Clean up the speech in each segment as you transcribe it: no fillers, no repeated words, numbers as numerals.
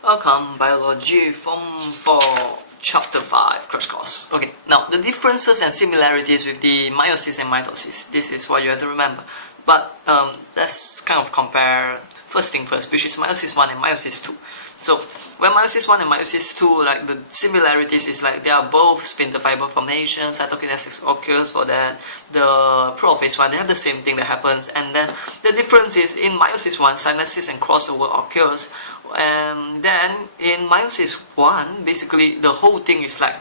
Welcome, Biology Form 4, Chapter 5, Crash Course. Okay, now the differences and similarities with the meiosis and mitosis. This is what you have to remember. But let's kind of compare first thing first, which is meiosis 1 and meiosis 2. So, when meiosis 1 and meiosis 2, like the similarities is like they are both spindle fiber formation, cytokinetics occurs for that. The prophase 1, they have the same thing that happens, and then the difference is in meiosis 1, synesis and crossover occurs, and then in meiosis 1, basically the whole thing is like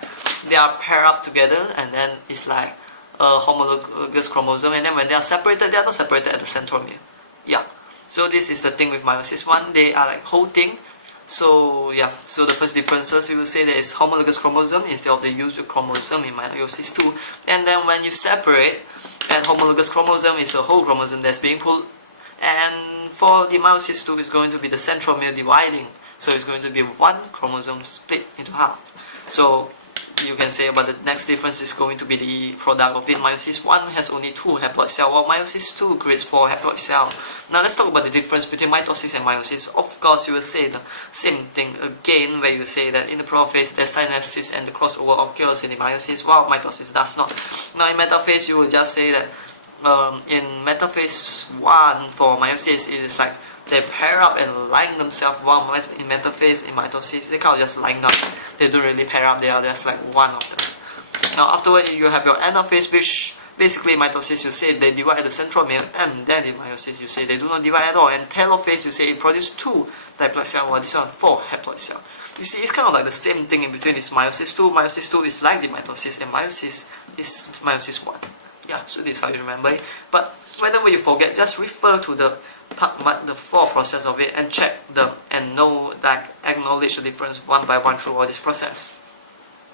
they are paired up together, and then it's like a homologous chromosome, and then when they are separated, they are not separated at the centromere. Yeah, so this is the thing with meiosis 1, they are like whole thing. So yeah, so the first differences we will say that is homologous chromosome instead of the usual chromosome in meiosis 2, and then when you separate, and homologous chromosome is the whole chromosome that's being pulled, and for the meiosis 2 is going to be the centromere dividing, so it's going to be one chromosome split into half. So you can say about the next difference is going to be the product of it. Meiosis 1 has only 2 haploid cells, while meiosis 2 creates 4 haploid cells. Now let's talk about the difference between mitosis and meiosis. Of course, you will say the same thing again, where you say that in the prophase, the synesis and the crossover occurs in the meiosis, while mitosis does not. Now in metaphase, you will just say that in metaphase 1 for meiosis, it is like they pair up and line themselves, while in metaphase, in mitosis, they kind of just line up. They don't really pair up, they are just like one of them. Now afterward, you have your anaphase, which basically in mitosis you say they divide at the centromere, and then in meiosis you say they do not divide at all, and telophase you say it produces 2 diploid cells, while this one 4 haploid cells. You see, it's kind of like the same thing in between is meiosis 2. Meiosis 2 is like the mitosis, and meiosis is meiosis 1. Yeah, so this is how you remember it. But whenever you forget, just refer to the four process of it and check them and know, like, acknowledge the difference one by one through all this process.